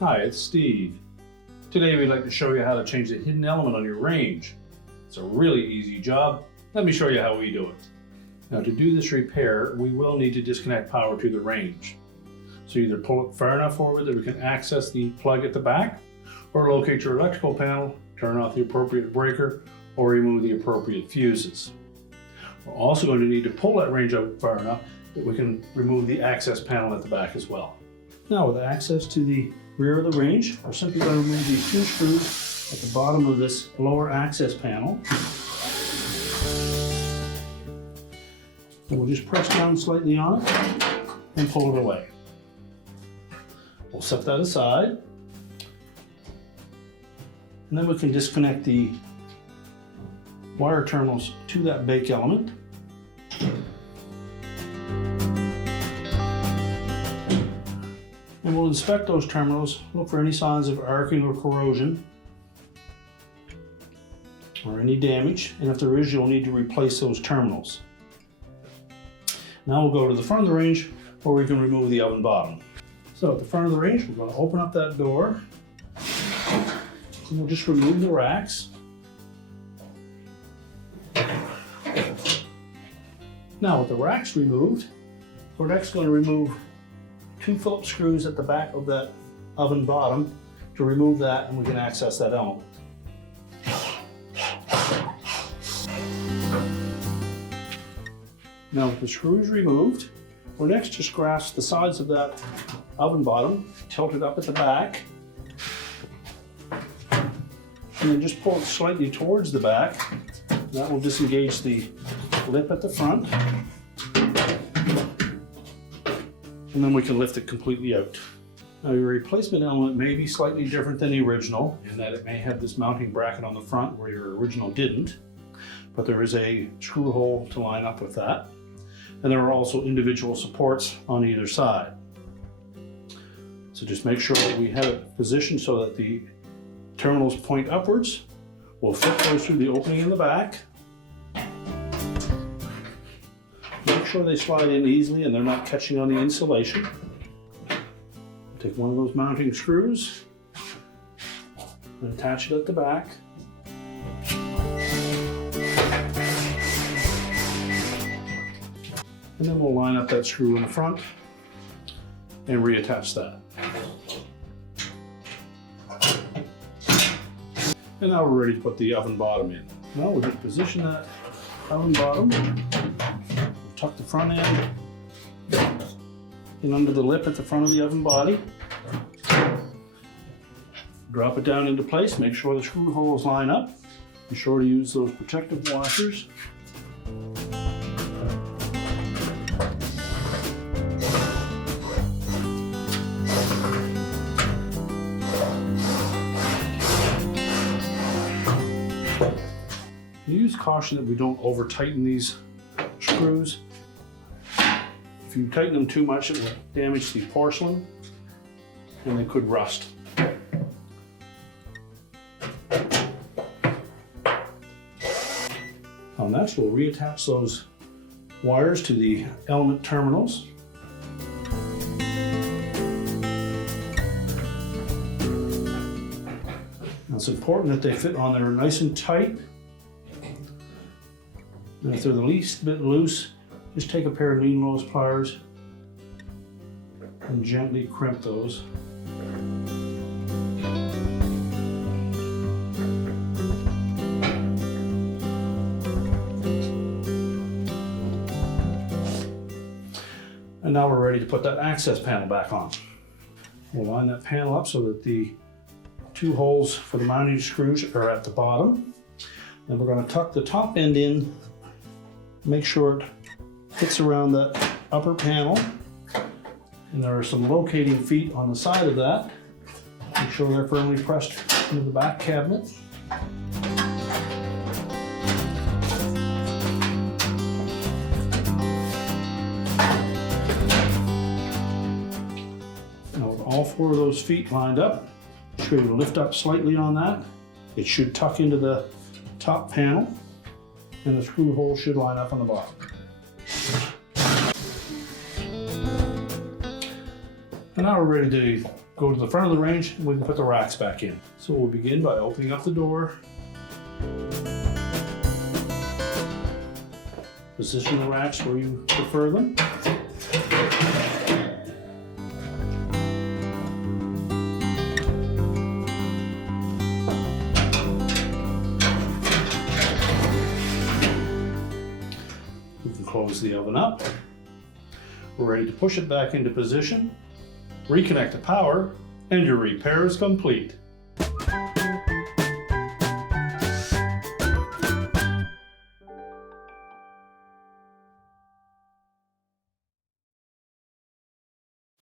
Hi, it's Steve. Today we'd like to show you how to change the hidden element on your range. It's a really easy job. Let me show you how we do it. Now, to do this repair, we will need to disconnect power to the range. So either pull it far enough forward that we can access the plug at the back, or locate your electrical panel, turn off the appropriate breaker, or remove the appropriate fuses. We're also going to need to pull that range out far enough that we can remove the access panel at the back as well. Now, with access to the rear of the range, we're simply going to remove these two screws at the bottom of this lower access panel. And we'll just press down slightly on it and pull it away. We'll set that aside. And then we can disconnect the wire terminals to that bake element. And we'll inspect those terminals, look for any signs of arcing or corrosion or any damage, and if there is, you'll need to replace those terminals. Now we'll go to the front of the range where we can remove the oven bottom. So at the front of the range, we're going to open up that door and we'll just remove the racks. Now with the racks removed, we're next going to remove two Phillips screws at the back of that oven bottom to remove that, and we can access that element. Now with the screws removed, we'll next just grasp the sides of that oven bottom, tilt it up at the back, and then just pull it slightly towards the back. That will disengage the lip at the front. And then we can lift it completely out. Now, your replacement element may be slightly different than the original in that it may have this mounting bracket on the front where your original didn't, but there is a screw hole to line up with that. And there are also individual supports on either side. So just make sure that we have it positioned so that the terminals point upwards. We'll fit those through the opening in the back. Make sure they slide in easily and they're not catching on the insulation. Take one of those mounting screws and attach it at the back. And then we'll line up that screw in the front and reattach that. And now we're ready to put the oven bottom in. Now we'll just position that oven bottom. Tuck the front end in under the lip at the front of the oven body. Drop it down into place, make sure the screw holes line up. Be sure to use those protective washers. Use caution that we don't over tighten these screws. If you tighten them too much, it will damage the porcelain and they could rust. Next, we'll reattach those wires to the element terminals. Now, it's important that they fit on there nice and tight. And if they're the least bit loose, just take a pair of lean nose pliers and gently crimp those. And now we're ready to put that access panel back on. We'll line that panel up so that the two holes for the mounting screws are at the bottom. Then we're going to tuck the top end in, make sure it fits around that upper panel. And there are some locating feet on the side of that. Make sure they're firmly pressed into the back cabinet. Now with all four of those feet lined up, make sure you lift up slightly on that. It should tuck into the top panel and the screw hole should line up on the bottom. And now we're ready to go to the front of the range and we can put the racks back in. So we'll begin by opening up the door. Position the racks where you prefer them. We can close the oven up. We're ready to push it back into position, reconnect the power, and your repair is complete.